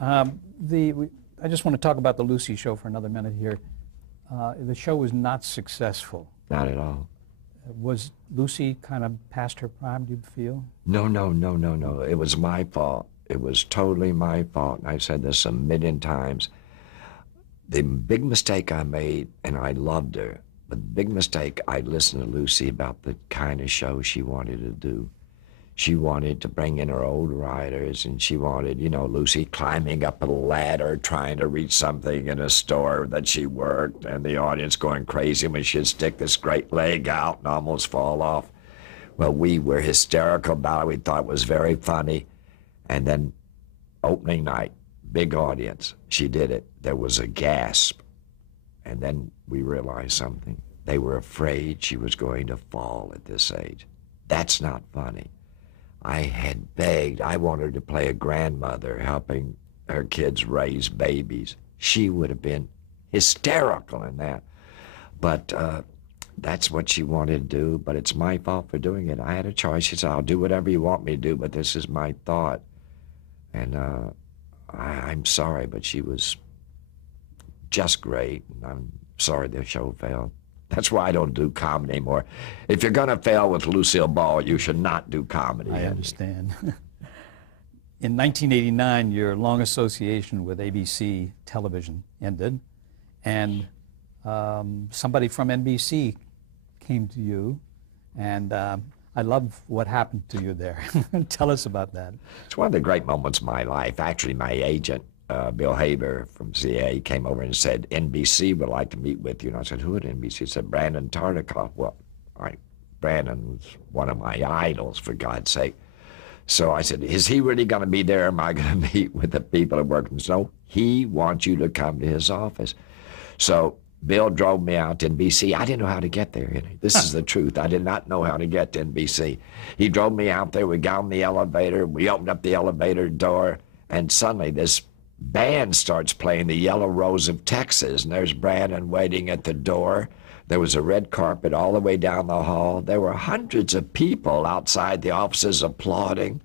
I just want to talk about the Lucy show for another minute here. The show was not successful. Not at all. Was Lucy kind of past her prime, do you feel? No, no, no, no, no. It was my fault. It was totally my fault. And I've said this a million times. The big mistake I made, and I loved her, but the big mistake, I listened to Lucy about the kind of show she wanted to do. She wanted to bring in her old writers, and she wanted, you know, Lucy climbing up a ladder trying to reach something in a store that she worked, and the audience going crazy when she'd stick this great leg out and almost fall off. Well, we were hysterical about it. We thought it was very funny. And then opening night, big audience, she did it. There was a gasp. And then we realized something. They were afraid she was going to fall at this age. That's not funny. I had begged. I wanted her to play a grandmother helping her kids raise babies. She would have been hysterical in that. But that's what she wanted to do, but it's my fault for doing it. I had a choice. She said, I'll do whatever you want me to do, but this is my thought. And I'm sorry, but she was just great. And I'm sorry the show failed. That's why I don't do comedy anymore. If you're going to fail with Lucille Ball, you should not do comedy. I understand. In 1989, your long association with ABC television ended, and somebody from NBC came to you, and I love what happened to you there. Tell us about that. It's one of the great moments of my life. Actually, my agent, Bill Haber from CA, came over and said, NBC would like to meet with you. And I said, who at NBC? He said, Brandon Tartikoff. Well, Brandon was one of my idols, for God's sake. So I said, is he really going to be there? Am I going to meet with the people that work? And no, he wants you to come to his office. So Bill drove me out to NBC. I didn't know how to get there. This is the truth. I did not know how to get to NBC. He drove me out there. We got on the elevator. We opened up the elevator door, and suddenly this band starts playing the Yellow Rose of Texas, and there's Brandon waiting at the door. There was a red carpet all the way down the hall. There were hundreds of people outside the offices applauding,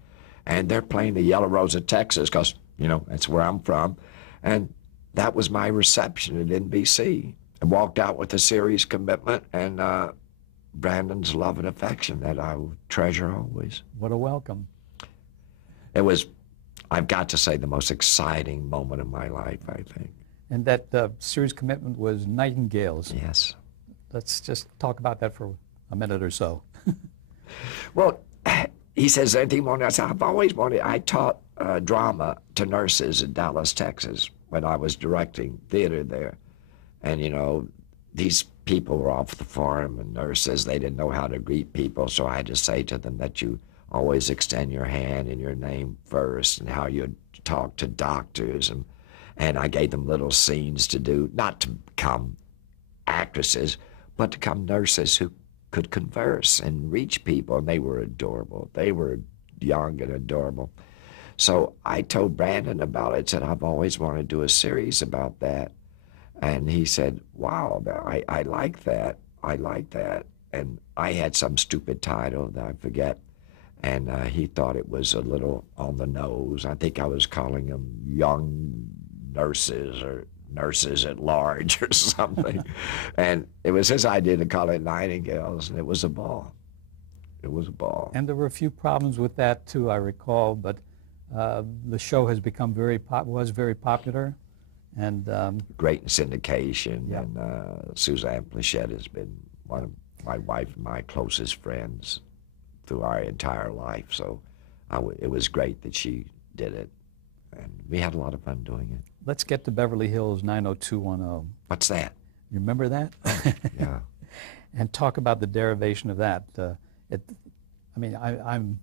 and they're playing the Yellow Rose of Texas because, you know, that's where I'm from. And that was my reception at NBC. I walked out with a serious commitment and Brandon's love and affection that I will treasure always. What a welcome. It was, I've got to say, the most exciting moment of my life, I think. And that serious commitment was Nightingales. Yes. Let's just talk about that for a minute or so. Well, he says, anything more? I said, I've always wanted, I taught drama to nurses in Dallas, Texas, when I was directing theater there. And, you know, these people were off the farm and nurses, they didn't know how to greet people, so I had to say to them that you always extend your hand and your name first and how you talk to doctors. And I gave them little scenes to do, not to become actresses, but to become nurses who could converse and reach people, and they were adorable. They were young and adorable. So I told Brandon about it, said, I've always wanted to do a series about that. And he said, wow, I like that. I like that. And I had some stupid title that I forget. And he thought it was a little on the nose. I think I was calling them Young Nurses or Nurses at Large or something. And it was his idea to call it Nightingales, and it was a ball. It was a ball. And there were a few problems with that, too, I recall, but the show has become was very popular. And great in syndication, yeah. And Suzanne Pleshette has been one of my wife and my closest friends through our entire life. So it was great that she did it, and we had a lot of fun doing it. Let's get to Beverly Hills 90210. What's that? You remember that? Yeah. And talk about the derivation of that. I mean, I'm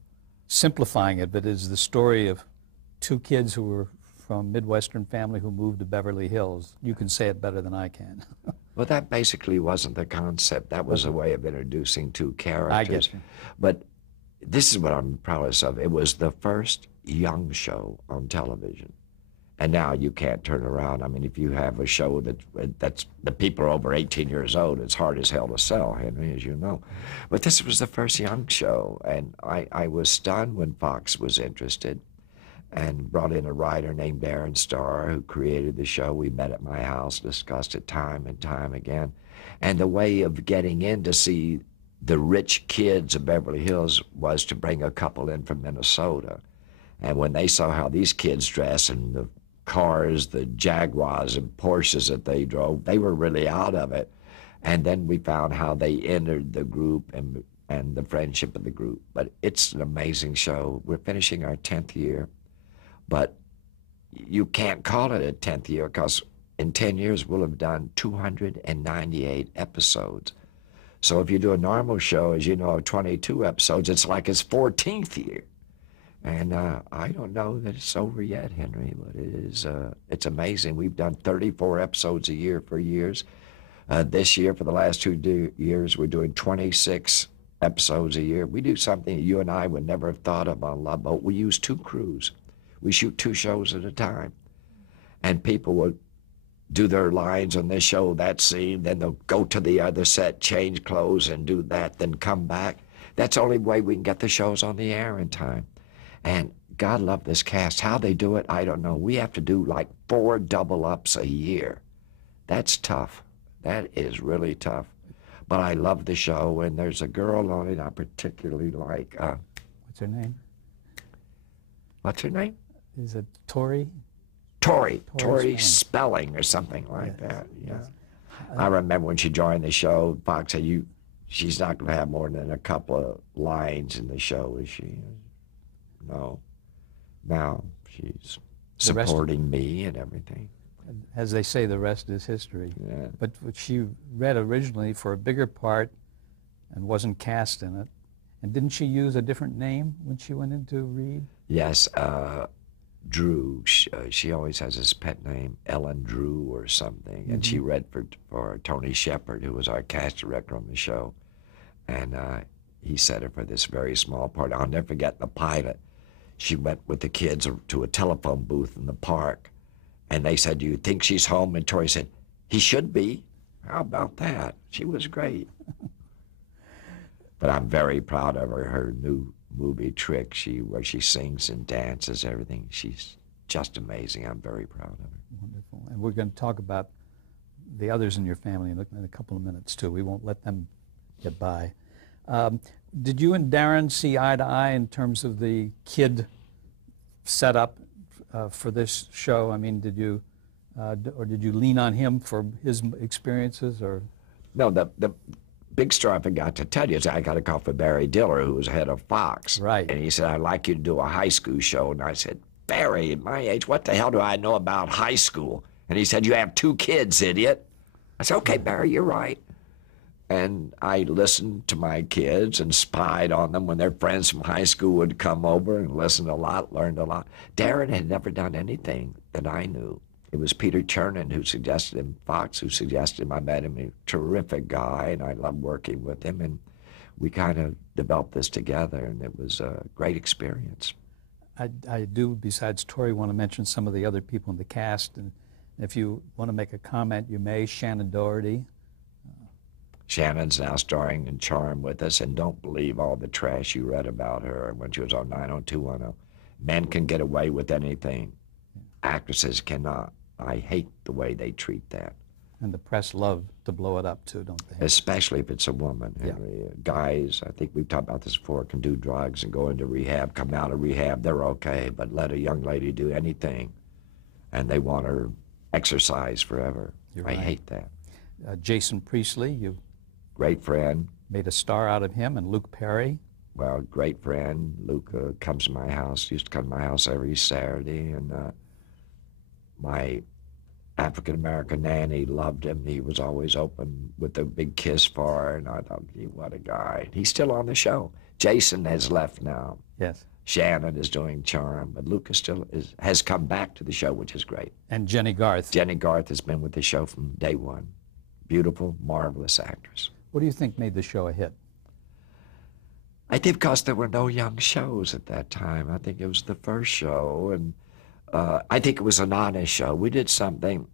simplifying it, but it is the story of two kids who were from Midwestern family who moved to Beverly Hills. You can say it better than I can. Well, that basically wasn't the concept. That was a way of introducing two characters. I get you. But this is what I'm proudest of. It was the first young show on television. And now you can't turn around. I mean, if you have a show that's the people are over 18 years old, it's hard as hell to sell, Henry, as you know. But this was the first young show, and I was stunned when Fox was interested. and brought in a writer named Darren Star who created the show. We met at my house, discussed it time and time again. And the way of getting in to see the rich kids of Beverly Hills was to bring a couple in from Minnesota. And when they saw how these kids dress and the cars, the Jaguars and Porsches that they drove, they were really out of it. And then we found how they entered the group and the friendship of the group. But it's an amazing show. We're finishing our 10th year, but you can't call it a 10th year because in 10 years we'll have done 298 episodes. So if you do a normal show, as you know, of 22 episodes, it's like its 14th year. And I don't know that it's over yet, Henry, but it's amazing. We've done 34 episodes a year for years. This year, for the last 2 years, we're doing 26 episodes a year. We do something that you and I would never have thought of on Love Boat. We use 2 crews. We shoot 2 shows at a time. And people will do their lines on this show, that scene, then they'll go to the other set, change clothes and do that, then come back. That's the only way we can get the shows on the air in time. And God love this cast. How they do it, I don't know. We have to do like 4 double-ups a year. That's tough. That is really tough. But I love the show, and there's a girl on it I particularly like. What's her name? What's her name? Is it Tori? Tori Spelling or something like that. Yeah. Yes. I remember when she joined the show, Fox said, she's not going to have more than a couple of lines in the show, is she? No. Now she's supporting me and everything. As they say, the rest is history. Yeah. But she read originally for a bigger part and wasn't cast in it. And didn't she use a different name when she went in to read? Yes, Drew. She always has this pet name, Ellen Drew or something. And she read for Tony Shepard, who was our cast director on the show. And he set her for this very small part. I'll never forget the pilot. She went with the kids to a telephone booth in the park. And they said, "Do you think she's home?" And Tori said, "He should be." How about that? She was great. But I'm very proud of her new movie Trick, where she sings and dances, everything. She's just amazing. I'm very proud of her. Wonderful. And we're going to talk about the others in your family in a couple of minutes, too. We won't let them get by. Did you and Darren see eye to eye in terms of the kid setup for this show? I mean, did you lean on him for his experiences, or? No, the big story I forgot to tell you is I got a call from Barry Diller, who was head of Fox. Right. And he said, "I'd like you to do a high school show." And I said, "Barry, at my age, what the hell do I know about high school?" And he said, "You have 2 kids, idiot." I said, "Okay, Barry, you're right." And I listened to my kids and spied on them when their friends from high school would come over, and listened a lot, learned a lot. Darren had never done anything that I knew. It was Peter Chernin who suggested him, Fox who suggested him. I met him, a terrific guy, and I loved working with him. And we kind of developed this together, and it was a great experience. I do, besides Tori, want to mention some of the other people in the cast. And if you want to make a comment, you may. Shannon Doherty. Shannon's now starring in Charm with us, and don't believe all the trash you read about her when she was on 90210. Men can get away with anything. Actresses cannot. I hate the way they treat that. And the press love to blow it up, too, don't they? Especially if it's a woman, Henry. Yeah. Guys, I think we've talked about this before, can do drugs and go into rehab, come out of rehab, they're okay. But let a young lady do anything, and they want her exercise forever. You're right. I hate that. Jason Priestley, you great friend. Made a star out of him, and Luke Perry. Well, great friend. Luke comes to my house, used to come to my house every Saturday, and my African-American nanny loved him. He was always open with a big kiss for her, and I thought, gee, what a guy. He's still on the show. Jason has left now. Yes. Shannon is doing Charm, but Luke has come back to the show, which is great. And Jenny Garth. Jenny Garth has been with the show from day one. Beautiful, marvelous actress. What do you think made the show a hit? I think because there were no young shows at that time. I think it was the first show, and I think it was an honest show. We did something,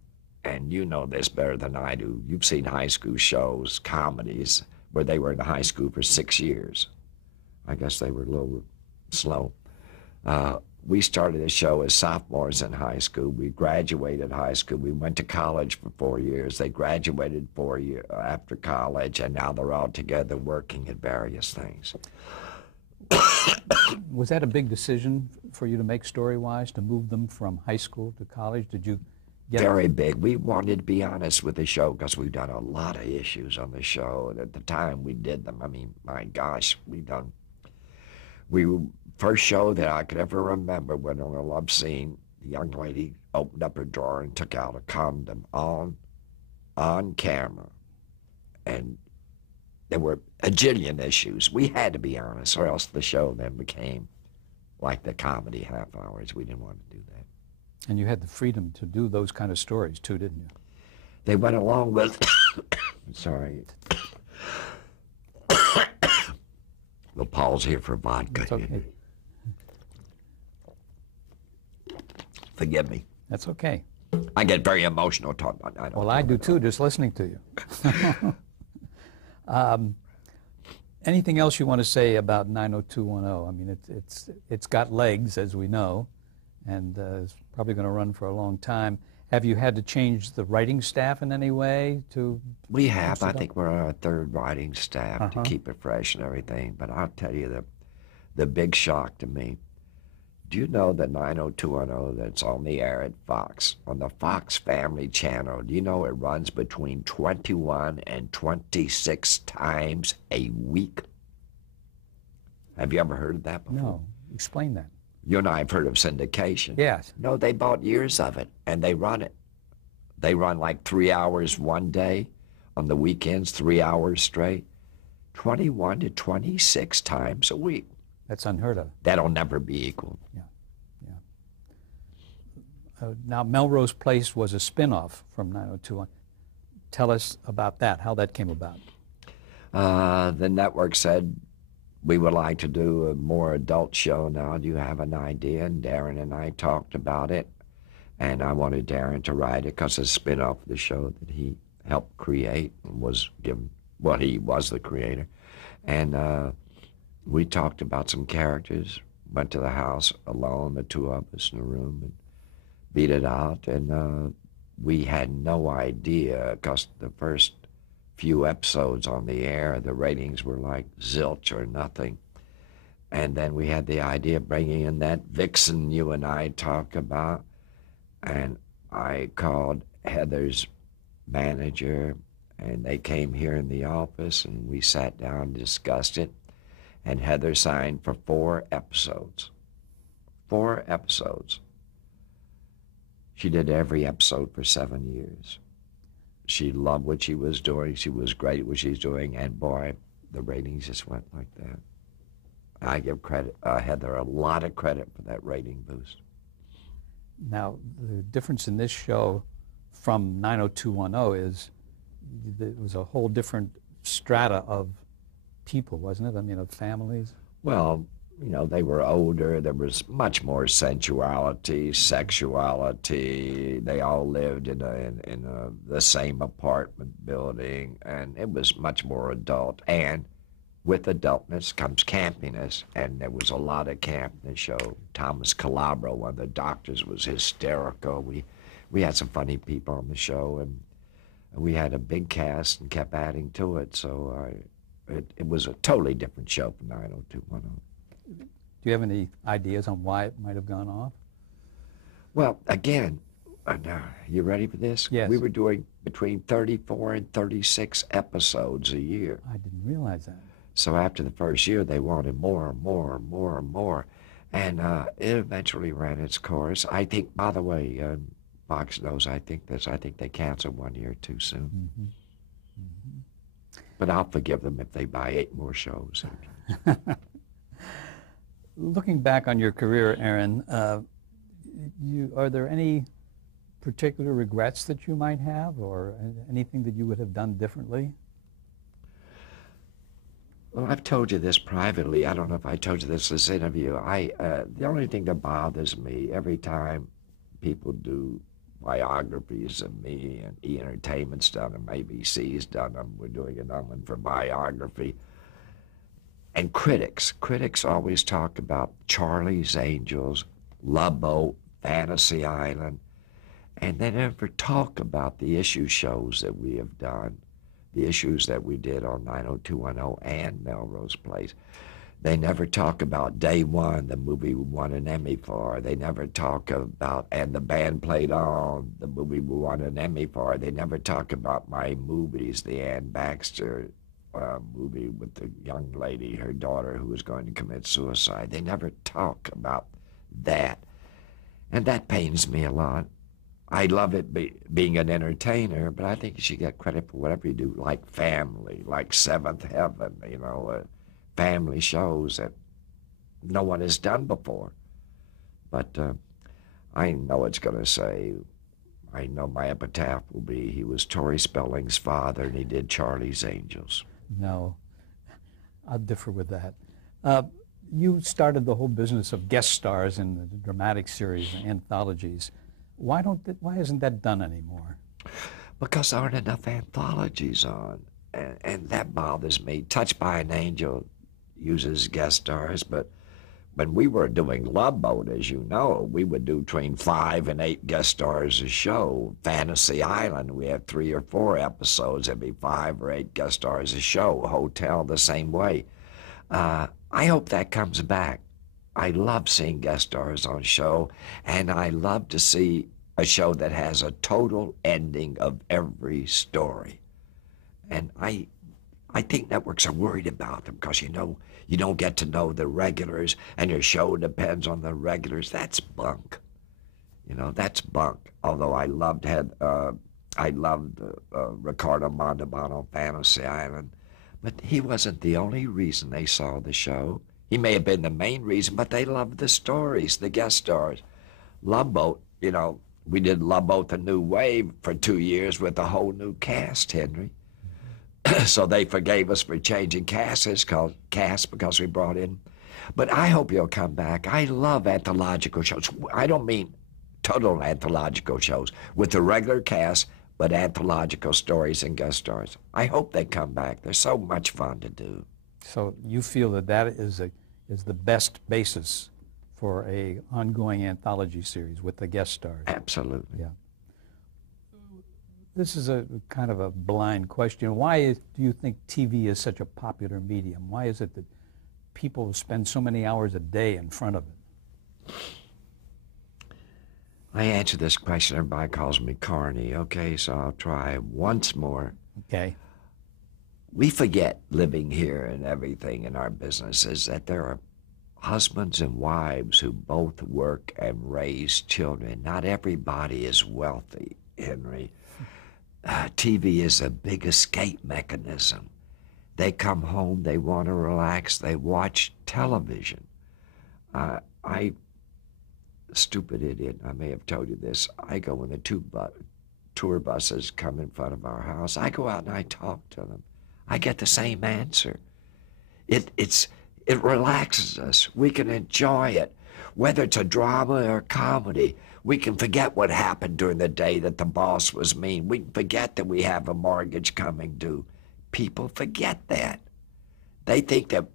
and you know this better than I do. You've seen high school shows, comedies, where they were in high school for 6 years. I guess they were a little slow. we started the show as sophomores in high school. We graduated high school. We went to college for 4 years. They graduated 4 years after college, and now they're all together working at various things. Was that a big decision for you to make story-wise, to move them from high school to college? Did you get Very big. We wanted to be honest with the show because we've done a lot of issues on the show. And at the time we did them, I mean, my gosh, first show that I could ever remember when on a love scene, the young lady opened up her drawer and took out a condom on camera. And there were a jillion issues. We had to be honest, or else the show then became like the comedy half hours. We didn't want to do that. And you had the freedom to do those kind of stories too, didn't you? They went along with, sorry. We'll pause here for vodka. It's okay. Forgive me. That's okay. I get very emotional talking about that. Well, I do too, just listening to you. Anything else you want to say about 90210? I mean, it's got legs, as we know, and it's probably going to run for a long time. Have you had to change the writing staff in any way to? We have. I think we're on our third writing staff to keep it fresh and everything. But I'll tell you the big shock to me. Do you know that 90210 that's on the air at Fox, on the Fox Family Channel, do you know it runs between 21 and 26 times a week? Have you ever heard of that before? No. Explain that. You and I have heard of syndication. Yes. No, they bought years of it, and they run it. They run like 3 hours one day, on the weekends, 3 hours straight, 21 to 26 times a week. That's unheard of. That'll never be equal. Yeah, yeah. Now, Melrose Place was a spin-off from 90210. Tell us about that, how that came about. The network said, we would like to do a more adult show now. Do you have an idea? And Darren and I talked about it. And I wanted Darren to write it because it's a spin-off of the show that he helped create and was given, well, he was the creator. And we talked about some characters, went to the house alone, the two of us in the room, and beat it out. And we had no idea because the first few episodes on the air, the ratings were like zilch or nothing. And then we had the idea of bringing in that vixen you and I talked about. And I called Heather's manager, and they came here in the office, and we sat down and discussed it. And Heather signed for 4 episodes. 4 episodes. She did every episode for 7 years. She loved what she was doing. She was great at what she's doing. And boy, the ratings just went like that. I give credit, Heather a lot of credit for that rating boost. Now, the difference in this show from 90210 is it was a whole different strata of people, wasn't it? I mean, of families. Well, you know, they were older. There was much more sensuality, sexuality. They all lived in the same apartment building, and it was much more adult. And with adultness comes campiness, and there was a lot of camp in the show. Thomas Calabro, one of the doctors, was hysterical. We had some funny people on the show, and we had a big cast and kept adding to it. So it was a totally different show from 90210. Do you have any ideas on why it might have gone off? Well, again, you ready for this? Yes. We were doing between 34 and 36 episodes a year. I didn't realize that. So after the first year, they wanted more and more and more and more. And it eventually ran its course. I think, by the way, Fox knows I think they canceled 1 year too soon. Mm-hmm. Mm-hmm. But I'll forgive them if they buy 8 more shows. Looking back on your career, Aaron, are there any particular regrets that you might have, or anything that you would have done differently? Well, I've told you this privately. I don't know if I told you this interview. The only thing that bothers me every time people do biographies of me, and E! Entertainment's done them, ABC's done them, we're doing another one for biography. And critics always talk about Charlie's Angels, Love Boat, Fantasy Island, and they never talk about the issue shows that we have done, the issues that we did on 90210 and Melrose Place. They never talk about Day One, the movie we won an Emmy for. They never talk about And the Band Played On, the movie we won an Emmy for. They never talk about my movies, the Ann Baxter movie with the young lady, her daughter, who was going to commit suicide. They never talk about that. And that pains me a lot. I love it being an entertainer, but I think you should get credit for whatever you do, like Family, like Seventh Heaven, family shows that no one has done before. But I know it's going to say, I know my epitaph will be, he was Tori Spelling's father and he did Charlie's Angels. No, I'll differ with that. You started the whole business of guest stars in the dramatic series and anthologies. Why isn't that done anymore? Because there aren't enough anthologies on, and that bothers me. Touched by an Angel uses guest stars, but when we were doing Love Boat, as you know, we would do between 5 and 8 guest stars a show. Fantasy Island, we had 3 or 4 episodes. There'd be 5 or 8 guest stars a show. Hotel, the same way. I hope that comes back. I love seeing guest stars on show, and I love to see a show that has a total ending of every story. And I think networks are worried about them because, you don't get to know the regulars, and your show depends on the regulars. That's bunk. That's bunk. Although I loved Ricardo Montalban on Fantasy Island, but he wasn't the only reason they saw the show. He may have been the main reason, but they loved the stories, the guest stars. Love Boat, we did Love Boat The New Wave for 2 years with a whole new cast, Henry. So they forgave us for changing casts because we brought in. But I hope you'll come back. I love anthological shows. I don't mean total anthological shows with the regular cast, but anthological stories and guest stars. I hope they come back. They're so much fun to do. So you feel that is the best basis for a ongoing anthology series with the guest stars? Absolutely. Yeah. This is a kind of a blind question. Why do you think TV is such a popular medium? Why is it that people spend so many hours a day in front of it? I answer this question. Everybody calls me Carney. Okay, so I'll try once more. Okay. We forget living here and everything in our businesses that there are husbands and wives who both work and raise children. Not everybody is wealthy, Henry. TV is a big escape mechanism. They come home, they want to relax, they watch television. Stupid idiot, I may have told you this, I go when the tour buses come in front of our house, I go out and I talk to them. I get the same answer. It relaxes us. We can enjoy it. Whether it's a drama or a comedy, we can forget what happened during the day that the boss was mean. We can forget that we have a mortgage coming due. People forget that. They think that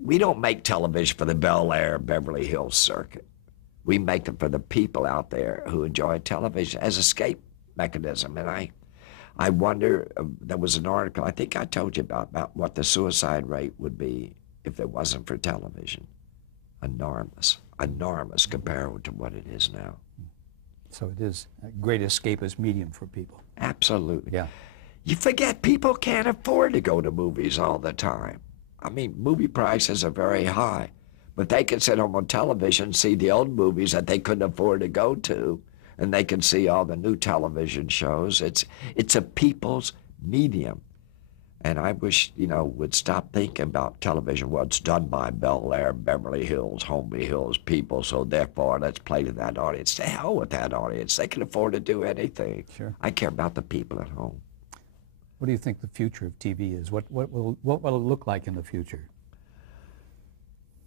we don't make television for the Bel Air, Beverly Hills circuit. We make them for the people out there who enjoy television as escape mechanism. And I wonder, there was an article, I think I told you about what the suicide rate would be if it wasn't for television. Enormous compared to what it is now. So it is a great escapist medium for people. Absolutely. Yeah. You forget people can't afford to go to movies all the time. I mean, movie prices are very high, but they can sit home on television and see the old movies that they couldn't afford to go to, and they can see all the new television shows. It's a people's medium. And I wish, would stop thinking about television. Well, it's done by Bel Air, Beverly Hills, Homely Hills people, so therefore let's play to that audience. To hell with that audience. They can afford to do anything. Sure. I care about the people at home. What do you think the future of TV is? What will it look like in the future?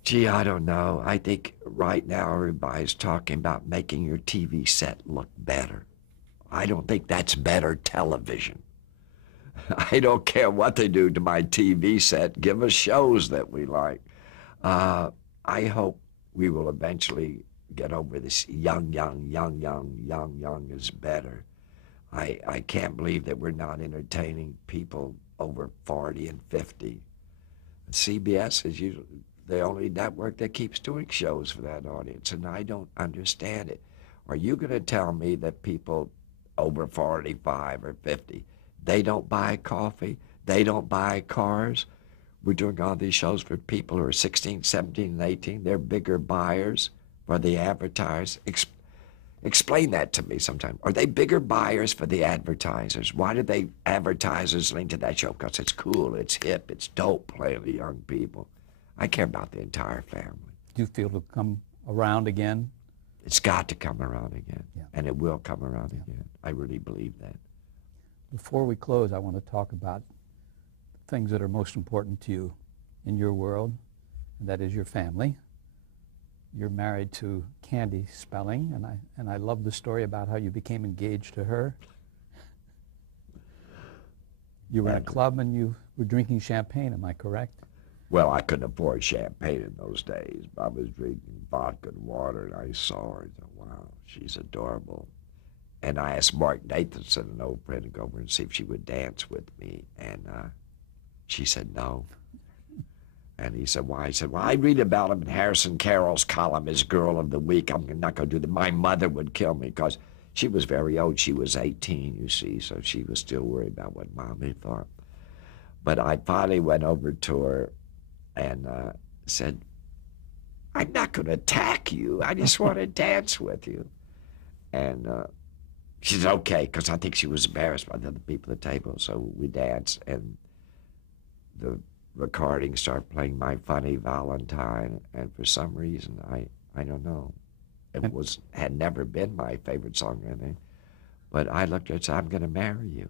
Gee, I don't know. I think right now everybody's talking about making your TV set look better. I don't think that's better television. I don't care what they do to my TV set. Give us shows that we like. I hope we will eventually get over this young is better. I can't believe that we're not entertaining people over 40 and 50. CBS is usually the only network that keeps doing shows for that audience, and I don't understand it. Are you going to tell me that people over 45 or 50, they don't buy coffee, they don't buy cars? We're doing all these shows for people who are 16, 17, and 18. They're bigger buyers for the advertisers. Explain that to me sometime. Are they bigger buyers for the advertisers? Why do they advertisers link to that show? Because it's cool, it's hip, it's dope playing the young people. I care about the entire family. Do you feel it'll come around again? It's got to come around again, Yeah. and it will come around again. I really believe that. Before we close, I want to talk about things that are most important to you in your world, and that is your family. You're married to Candy Spelling, and I love the story about how you became engaged to her. You were in a club and you were drinking champagne, am I correct? Well, I couldn't afford champagne in those days, but I was drinking vodka and water, and I saw her and thought, wow, she's adorable. And I asked Mark Nathanson, an old friend, to go over and see if she would dance with me, and she said no. And he said, why? I said, well, I read about him in Harrison Carroll's column as Girl of the Week. I'm not going to do that. My mother would kill me because she was very old. She was 18, you see, so she was still worried about what Mommy thought. But I finally went over to her and said, I'm not going to attack you. I just want to dance with you. And she said, okay, because I think she was embarrassed by the other people at the table. So we danced, and the recording started playing My Funny Valentine. And for some reason, I don't know, it had never been my favorite song or anything. But I looked at her and said, I'm going to marry you.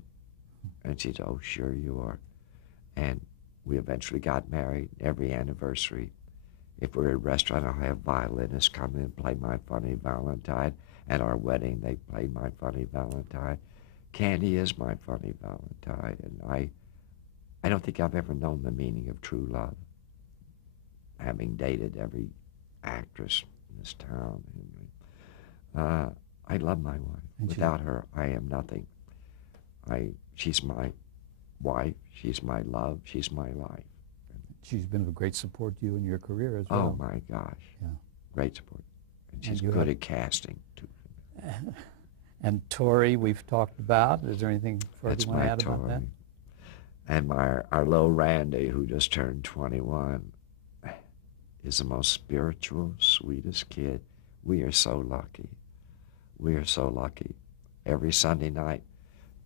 And she said, oh, sure you are. And we eventually got married. Every anniversary, if we're at a restaurant, I'll have violinists come in and play My Funny Valentine. At our wedding, they played My Funny Valentine. Candy is my funny Valentine. And I don't think I've ever known the meaning of true love, having dated every actress in this town. I love my wife. Without her, I am nothing. She's my wife, she's my love, she's my life. She's been of great support to you in your career as well. Oh my gosh, yeah. Great support. And she's good at casting too. And Tori, we've talked about. Is there anything further you want to add about that? And our little Randy, who just turned 21, is the most spiritual, sweetest kid. We are so lucky. We are so lucky. Every Sunday night,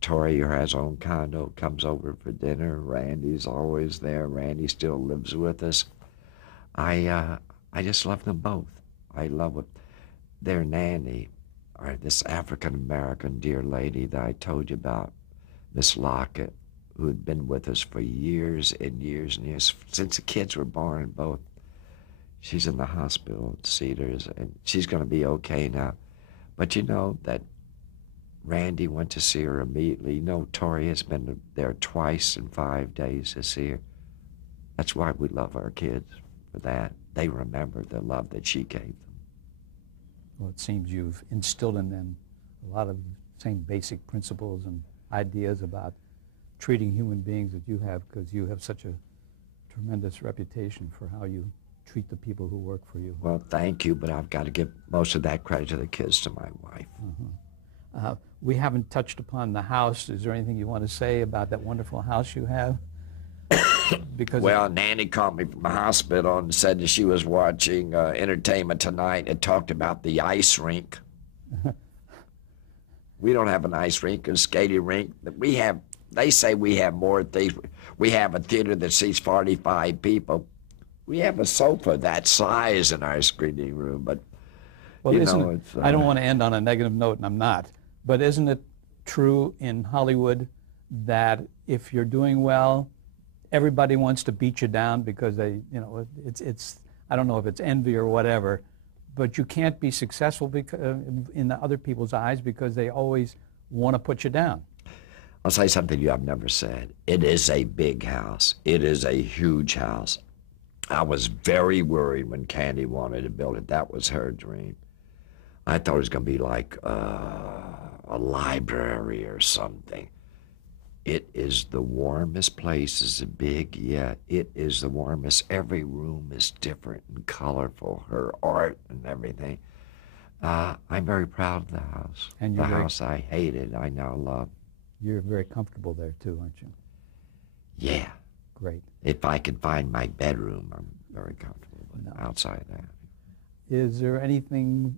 Tori, who has her own condo, comes over for dinner. Randy's always there. Randy still lives with us. I just love them both. I love what their nanny, or this African-American dear lady that I told you about, Miss Lockett, who had been with us for years and years and years, since the kids were born, both. She's in the hospital at Cedars, and she's going to be okay now. But you know that Randy went to see her immediately. You know, Tori has been there twice in 5 days to see her. That's why we love our kids, for that. They remember the love that she gave them. Well, it seems you've instilled in them a lot of the same basic principles and ideas about treating human beings that you have, because you have such a tremendous reputation for how you treat the people who work for you. Well, thank you, but I've got to give most of that credit to the kids, to my wife. We haven't touched upon the house. Is there anything you want to say about that wonderful house you have? Because well, Nanny called me from the hospital and said that she was watching Entertainment Tonight and talked about the ice rink. We don't have an ice rink, a skating rink. We have. They say we have more things. We have a theater that seats 45 people. We have a sofa that size in our screening room, but well, you isn't know, it, I don't want to end on a negative note, and I'm not. But isn't it true in Hollywood that if you're doing well, everybody wants to beat you down because they, you know, it's I don't know if it's envy or whatever, but you can't be successful in the other people's eyes because they always want to put you down. I'll say something you have never said. It is a big house. It is a huge house. I was very worried when Candy wanted to build it. That was her dream. I thought it was going to be like a library or something. It is the warmest place. It's big, yeah. It is the warmest. Every room is different and colorful. Her art and everything. I'm very proud of the house. And the you're very, house I hated, I now love. you're very comfortable there too, aren't you? Yeah. Great. If I could find my bedroom, I'm very comfortable. But No. outside that, Is there anything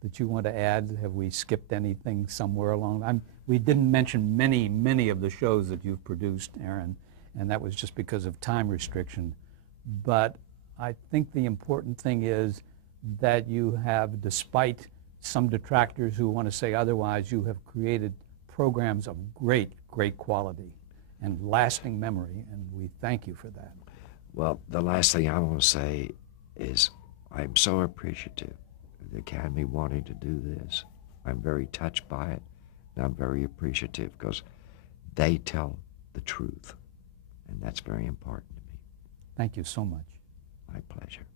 that you want to add? Have we skipped anything somewhere along? We didn't mention many of the shows that you've produced, Aaron, and that was just because of time restriction. But I think the important thing is that you have, despite some detractors who want to say otherwise, you have created programs of great quality and lasting memory, and we thank you for that. well, the last thing I want to say is I'm so appreciative of the Academy wanting to do this. I'm very touched by it, and I'm very appreciative because they tell the truth, and that's very important to me. Thank you so much. My pleasure.